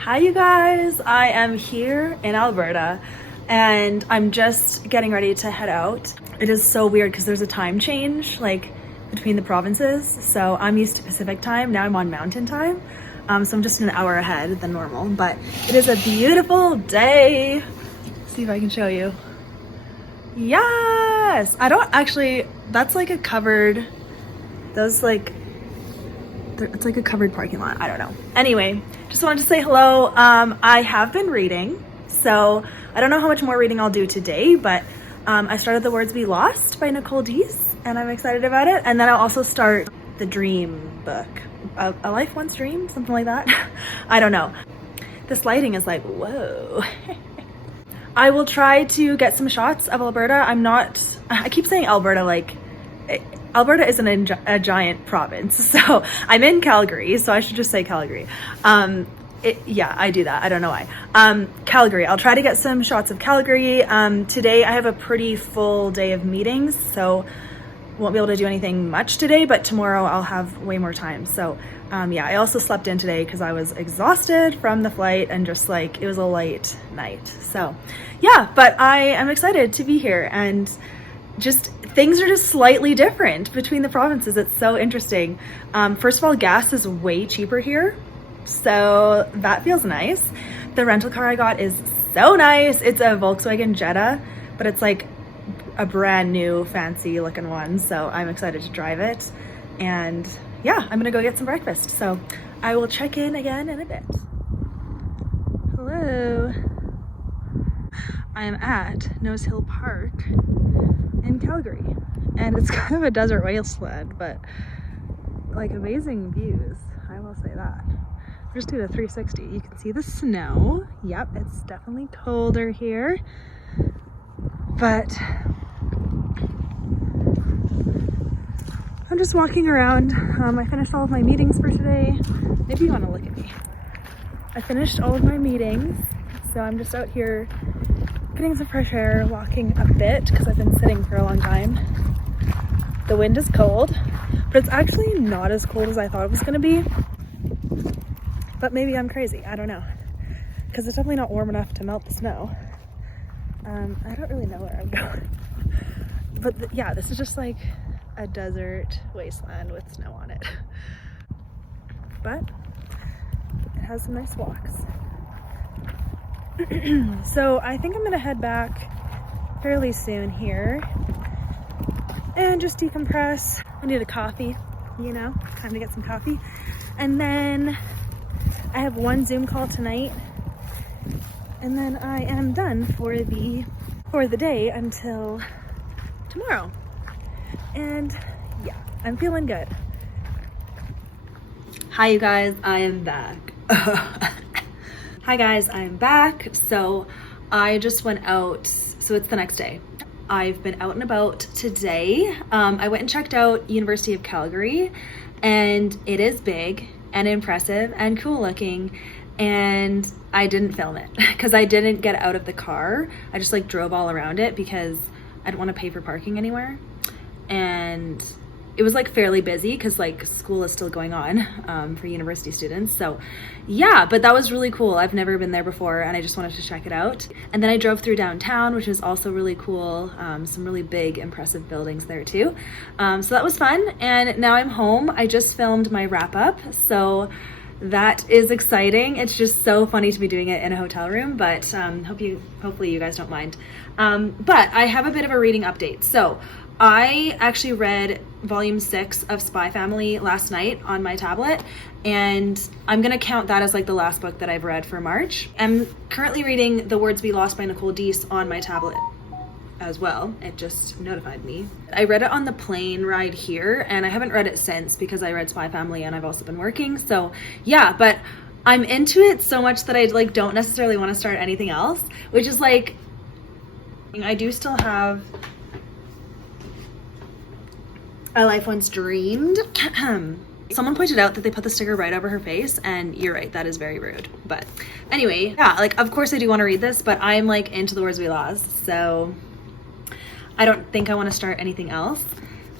Hi you guys, I am here in Alberta and I'm just getting ready to head out. It is so weird because there's a time change like between the provinces. So I'm used to Pacific time, now I'm on Mountain time. So I'm just an hour ahead than normal, but it is a beautiful day. Let's see if I can show you. Yes, I don't actually, that's like a covered, it's like a covered parking lot. I don't know. Anyway, just wanted to say hello. I have been reading, so I don't know how much more reading I'll do today, but I started The Words We Lost by Nicole Deese, and I'm excited about it. And then I'll also start the Dream book, A Life Once Dreamed, something like that. I don't know. This lighting is like, whoa. I will try to get some shots of Alberta. I keep saying Alberta like, Alberta isn't a giant province, so I'm in Calgary, so I should just say Calgary. Yeah, I do that. I don't know why. Calgary. I'll try to get some shots of Calgary. Today I have a pretty full day of meetings, so won't be able to do anything much today, but tomorrow I'll have way more time. So yeah, I also slept in today because I was exhausted from the flight and just like, it was a late night. So yeah, but I am excited to be here, and just things are just slightly different between the provinces. It's so interesting. First of all, gas is way cheaper here, so that feels nice. The rental car I got is so nice. It's a Volkswagen Jetta, but it's like a brand new fancy looking one, so I'm excited to drive it. And yeah, I'm gonna go get some breakfast, so I will check in again in a bit. Hello. I am at Nose Hill Park in Calgary, and it's kind of a desert wasteland, but like amazing views, I will say that. Just do a 360. You can see the snow. Yep, it's definitely colder here, but I'm just walking around. I finished all of my meetings for today. Maybe you want to look at me. I finished all of my meetings, so I'm just out here getting some fresh air, walking a bit because I've been sitting for a long time. The wind is cold, but it's actually not as cold as I thought it was going to be. But maybe I'm crazy, I don't know, because it's definitely not warm enough to melt the snow. I don't really know where I'm going. But yeah, this is just like a desert wasteland with snow on it. But it has some nice walks. So I think I'm gonna head back fairly soon here and just decompress. I need a coffee, you know, time to get some coffee. And then I have one Zoom call tonight, and then I am done for the day until tomorrow. And yeah, I'm feeling good. Hi you guys, I am back. Hi guys, I'm back. So I just went out, so it's the next day. I've been out and about today. I went and checked out University of Calgary, and it is big and impressive and cool looking, and I didn't film it because I didn't get out of the car. I just like drove all around it because I didn't want to pay for parking anywhere. And it was like fairly busy because like school is still going on for university students. So yeah, but that was really cool. I've never been there before and I just wanted to check it out. And then I drove through downtown, which was also really cool. Some really big, impressive buildings there too. So that was fun. And now I'm home. I just filmed my wrap up. So that is exciting. It's just so funny to be doing it in a hotel room, but hopefully you guys don't mind. But I have a bit of a reading update. So I actually read volume 6 of Spy Family last night on my tablet, and I'm gonna count that as like the last book that I've read for March. I'm currently reading The Words We Lost by Nicole Deese on my tablet as well. It just notified me. I read it on the plane ride here, and I haven't read it since because I read Spy Family and I've also been working. So yeah, but I'm into it so much that I like don't necessarily want to start anything else, which is like, I do still have A Life Once Dreamed. Someone pointed out that they put the sticker right over her face, and you're right, that is very rude. But anyway, yeah, like of course I do want to read this, but I'm like into The Words We Lost, so I don't think I want to start anything else.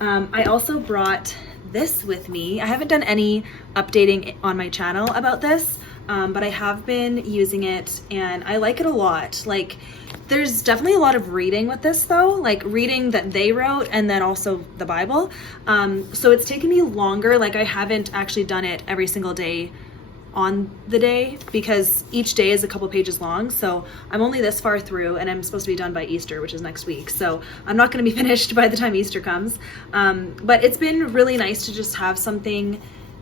I also brought this with me. I haven't done any updating on my channel about this, but I have been using it and I like it a lot. Like, there's definitely a lot of reading with this though, like reading that they wrote and then also the Bible. So it's taken me longer. Like, I haven't actually done it every single day on the day because each day is a couple pages long. So I'm only this far through and I'm supposed to be done by Easter, which is next week. So I'm not going to be finished by the time Easter comes. But it's been really nice to just have something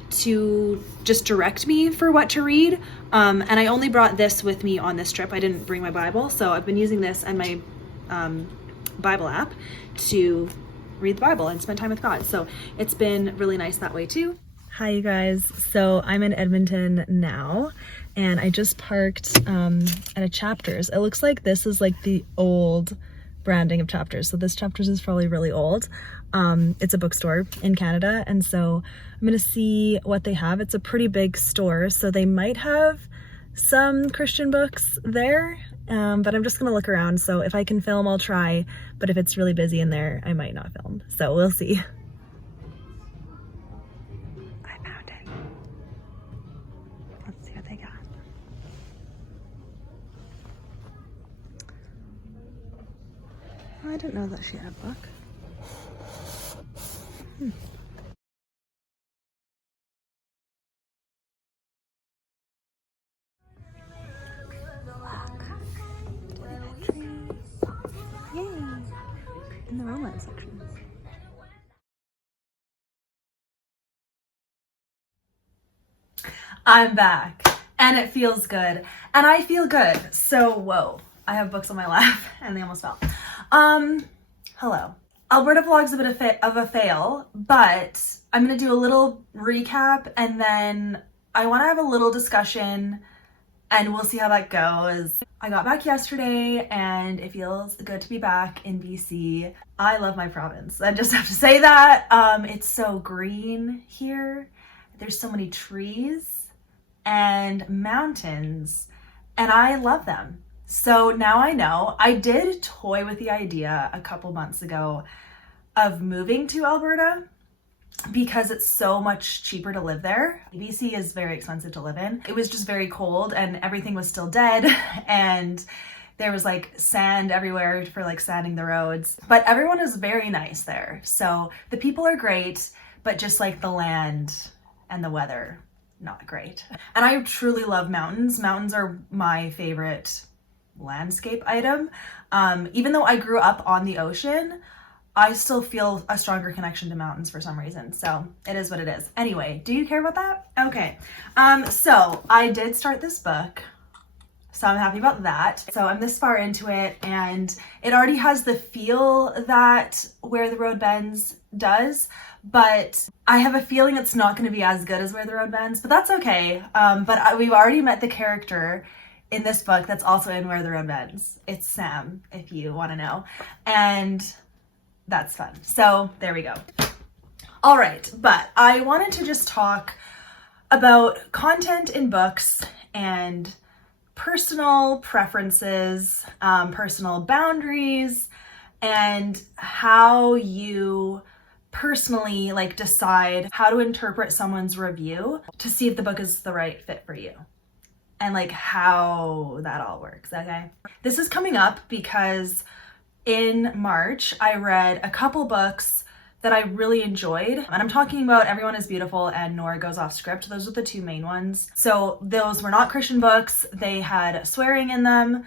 to just direct me for what to read. And I only brought this with me on this trip. I didn't bring my Bible. So I've been using this and my Bible app to read the Bible and spend time with God. So it's been really nice that way too. Hi, you guys. So I'm in Edmonton now, and I just parked at a Chapters. It looks like this is like the old branding of Chapters. So this Chapters is probably really old. It's a bookstore in Canada, and so I'm gonna see what they have. It's a pretty big store, so they might have some Christian books there, but I'm just gonna look around. So if I can film, I'll try, but if it's really busy in there, I might not film. So we'll see. I didn't know that she had a book. Yay! In the romance section. I'm back and it feels good and I feel good. So, whoa, I have books on my lap and they almost fell. Hello. Alberta vlog's a bit of a fail, but I'm gonna do a little recap and then I wanna have a little discussion and we'll see how that goes. I got back yesterday and it feels good to be back in BC. I love my province. I just have to say that. It's so green here. There's so many trees and mountains and I love them. So now I know. I did toy with the idea a couple months ago of moving to Alberta because it's so much cheaper to live there. BC is very expensive to live in. It was just very cold and everything was still dead and there was like sand everywhere for like sanding the roads. But everyone is very nice there. So the people are great, but just like the land and the weather, not great. And I truly love mountains. Mountains are my favorite landscape item. Even though I grew up on the ocean, I still feel a stronger connection to mountains for some reason. So it is what it is. Anyway, do you care about that? Okay. So I did start this book. So I'm happy about that. So I'm this far into it and it already has the feel that Where the Road Bends does, but I have a feeling it's not going to be as good as Where the Road Bends, but that's okay. We've already met the character in this book that's also in Where the Road Bends. It's Sam, if you want to know. And that's fun. So there we go. All right, but I wanted to just talk about content in books and personal preferences, personal boundaries, and how you personally like decide how to interpret someone's review to see if the book is the right fit for you. And like how that all works, okay? This is coming up because in March, I read a couple books that I really enjoyed. And I'm talking about Everyone is Beautiful and Nora Goes Off Script. Those are the two main ones. So those were not Christian books. They had swearing in them.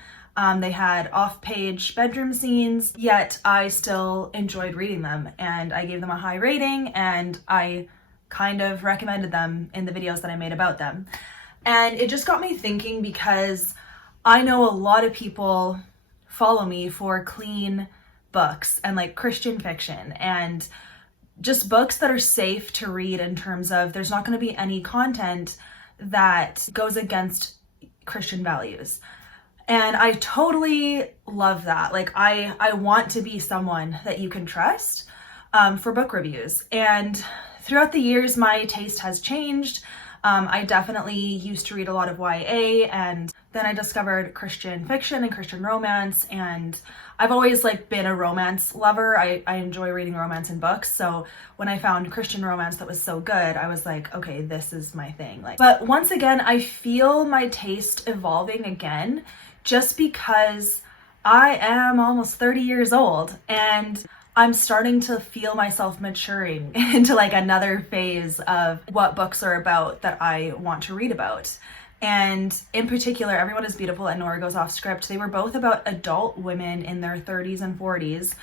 They had off-page bedroom scenes, yet I still enjoyed reading them. And I gave them a high rating and I kind of recommended them in the videos that I made about them. And it just got me thinking because I know a lot of people follow me for clean books and like Christian fiction and just books that are safe to read in terms of there's not going to be any content that goes against Christian values. And I totally love that. Like I want to be someone that you can trust for book reviews. And throughout the years, my taste has changed. I definitely used to read a lot of YA, and then I discovered Christian fiction and Christian romance, and I've always like been a romance lover. I enjoy reading romance in books. So when I found Christian romance that was so good, I was like, okay, this is my thing. Like, but once again, I feel my taste evolving again, just because I am almost 30 years old and I'm starting to feel myself maturing into like another phase of what books are about that I want to read about. And in particular, Everyone is Beautiful and Nora Goes Off Script, they were both about adult women in their 30s and 40s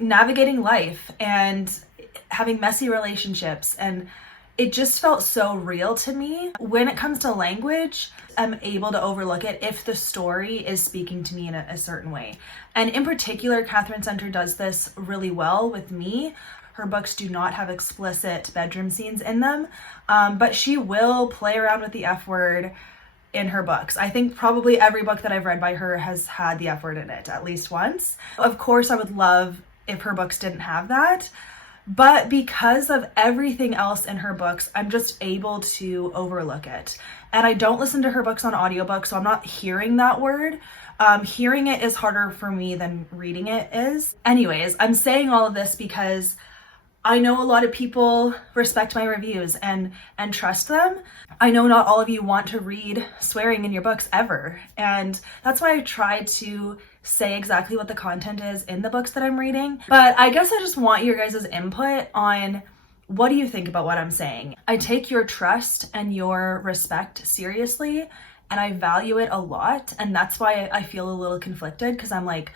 navigating life and having messy relationships. And it just felt so real to me. When it comes to language, I'm able to overlook it if the story is speaking to me in a certain way. And in particular, Katherine Center does this really well with me. Her books do not have explicit bedroom scenes in them, but she will play around with the F word in her books. I think probably every book that I've read by her has had the F word in it at least once. Of course, I would love if her books didn't have that, but because of everything else in her books, I'm just able to overlook it. And I don't listen to her books on audiobook, so I'm not hearing that word. Hearing it is harder for me than reading it is. Anyways, I'm saying all of this because I know a lot of people respect my reviews and trust them. I know not all of you want to read swearing in your books ever. And that's why I try to say exactly what the content is in the books that I'm reading. But I guess I just want your guys' input on what do you think about what I'm saying. I take your trust and your respect seriously, and I value it a lot. And that's why I feel a little conflicted, because I'm like,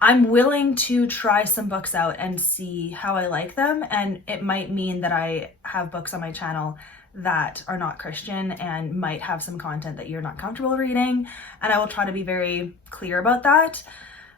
I'm willing to try some books out and see how I like them. And it might mean that I have books on my channel that are not Christian and might have some content that you're not comfortable reading. And I will try to be very clear about that.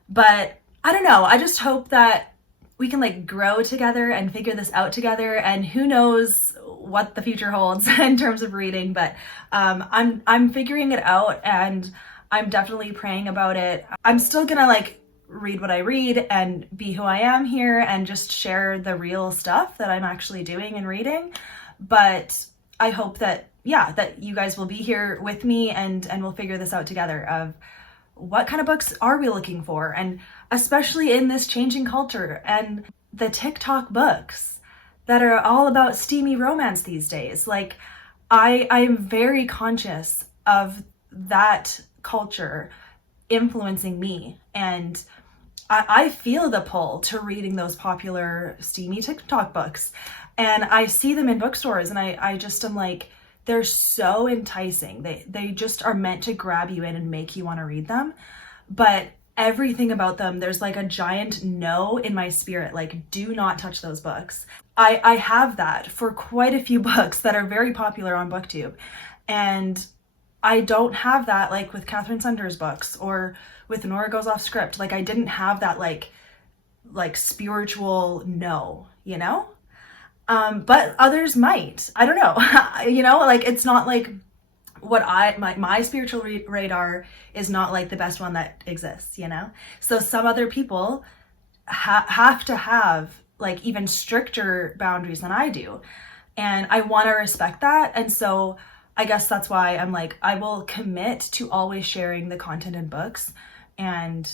But I don't know. I just hope that we can like grow together and figure this out together. And who knows what the future holds in terms of reading. But I'm figuring it out, and I'm definitely praying about it. I'm still gonna like read what I read and be who I am here and just share the real stuff that I'm actually doing and reading. But I hope that, yeah, that you guys will be here with me and we'll figure this out together of what kind of books are we looking for, and especially in this changing culture and the TikTok books that are all about steamy romance these days. Like I am very conscious of that culture influencing me, and I feel the pull to reading those popular steamy TikTok books, and I see them in bookstores, and I just am like, they're so enticing. They just are meant to grab you in and make you want to read them. But everything about them, there's like a giant no in my spirit, like, do not touch those books. I have that for quite a few books that are very popular on BookTube, and I don't have that like with Katherine Center's books or with Nora Goes Off Script. Like I didn't have that like spiritual no, you know? But others might. I don't know. You know, like it's not like what my spiritual radar is not like the best one that exists, you know? So some other people have to have like even stricter boundaries than I do. And I want to respect that. And so I guess that's why I'm like, I will commit to always sharing the content in books. And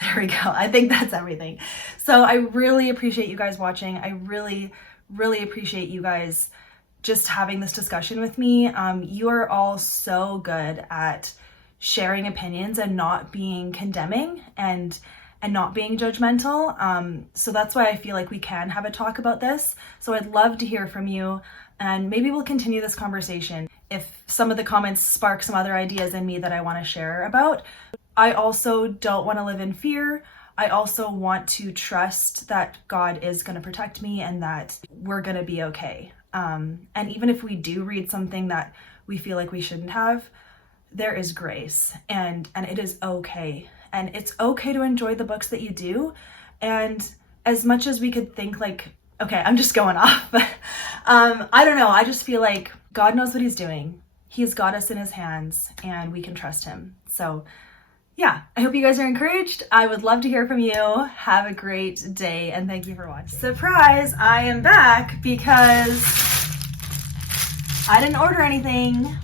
there we go. I think that's everything. So I really appreciate you guys watching. I really, really appreciate you guys just having this discussion with me. You are all so good at sharing opinions and not being condemning and not being judgmental. So that's why I feel like we can have a talk about this. So I'd love to hear from you. And maybe we'll continue this conversation if some of the comments spark some other ideas in me that I want to share about. I also don't want to live in fear. I also want to trust that God is going to protect me and that we're going to be okay. And even if we do read something that we feel like we shouldn't have, there is grace, and it is okay. And it's okay to enjoy the books that you do. And as much as we could think like, okay, I'm just going off. But I don't know. I just feel like God knows what he's doing. He's got us in his hands and we can trust him. So yeah, I hope you guys are encouraged. I would love to hear from you. Have a great day and thank you for watching. Surprise, I am back because I didn't order anything.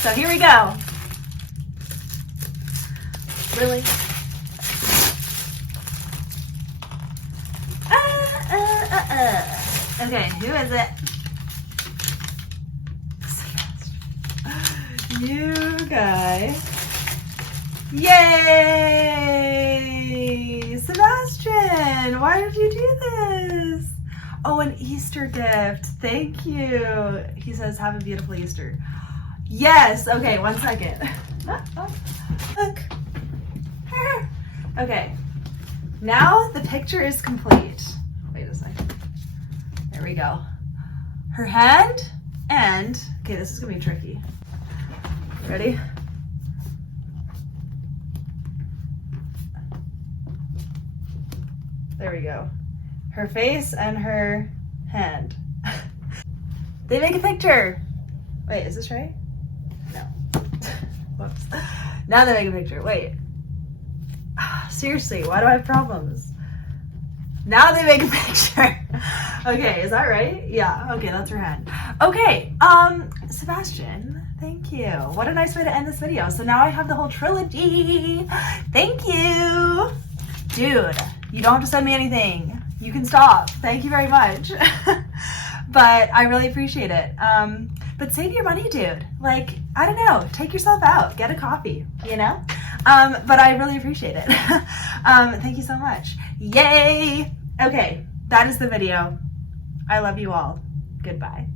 So here we go. Really? Okay, who is it? You guy. Yay! Sebastian, why did you do this? Oh, an Easter gift. Thank you. He says, have a beautiful Easter. Yes. Okay, 1 second. Look. Okay. Now the picture is complete. Wait a second. There we go. Her hand and, okay, this is gonna be tricky. Ready? There we go. Her face and her hand. They make a picture. Wait, is this right? No. Whoops. Now they make a picture. Wait. Seriously, why do I have problems? Now they make a picture. Okay, is that right? Yeah, okay, that's her hand. Okay, Sebastian, thank you. What a nice way to end this video. So now I have the whole trilogy. Thank you. Dude, you don't have to send me anything. You can stop. Thank you very much. But I really appreciate it. But save your money, dude. Like, I don't know, take yourself out, get a coffee, you know? But I really appreciate it. Thank you so much. Yay! Okay, that is the video. I love you all. Goodbye.